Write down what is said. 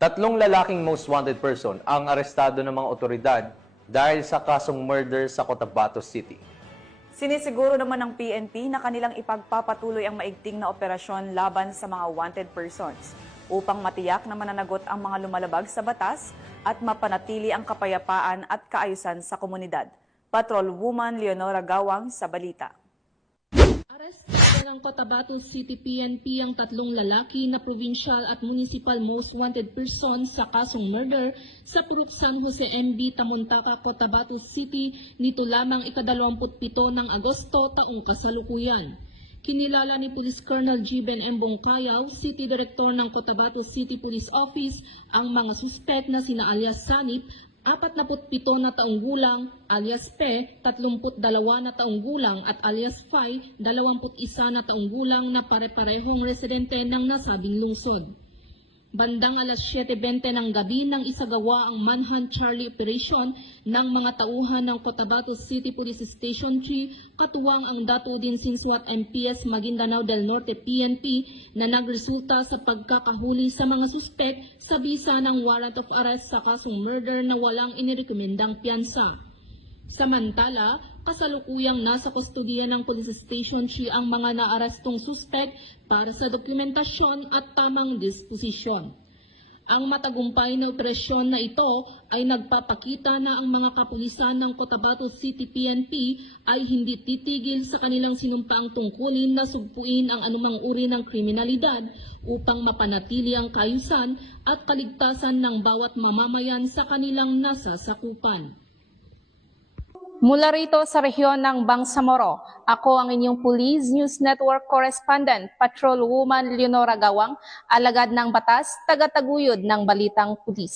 Tatlong lalaking most wanted person ang arestado ng mga otoridad dahil sa kasong murder sa Cotabato City. Sinisiguro naman ng PNP na kanilang ipagpapatuloy ang maigting na operasyon laban sa mga wanted persons upang matiyak na mananagot ang mga lumalabag sa batas at mapanatili ang kapayapaan at kaayusan sa komunidad. Patrolwoman Leonora Gawang sa balita. Arestado ng Cotabato City PNP ang tatlong lalaki na provincial at municipal most wanted person sa kasong murder sa Purok San Jose MB, Tamontaka, Cotabato City nito lamang ika-27 ng Agosto taong kasalukuyan. Kinilala ni Police Colonel Giben M. Bongkayaw, City Director ng Cotabato City Police Office, ang mga suspect na sina alias Sanip, 47 na taong gulang, alias Pe, 32 na taong gulang at alias Fai, 21 na taong gulang na pare-parehong residente ng nasabing lungsod. Bandang alas 7:20 ng gabi nang isagawa ang Manhunt Charlie Operation ng mga tauhan ng Cotabato City Police Station 3, katuwang ang Dato din Sinswat MPS Maguindanao del Norte PNP na nagresulta sa pagkakahuli sa mga suspek sa bisa ng warrant of arrest sa kasong murder na walang inirekomendang piyansa. Samantala, kasalukuyang nasa kustodiya ng Police Station 3 ang mga naarestong suspek para sa dokumentasyon at tamang disposisyon. Ang matagumpay na operasyon na ito ay nagpapakita na ang mga kapulisan ng Cotabato City PNP ay hindi titigil sa kanilang sinumpaang tungkulin na sugpuin ang anumang uri ng kriminalidad upang mapanatili ang kaayusan at kaligtasan ng bawat mamamayan sa kanilang nasasakupan. Mula rito sa rehiyon ng Bangsamoro, ako ang inyong Police News Network Correspondent, Patrolwoman Leonora Gawang, alagad ng batas, tagataguyod ng balitang pulis.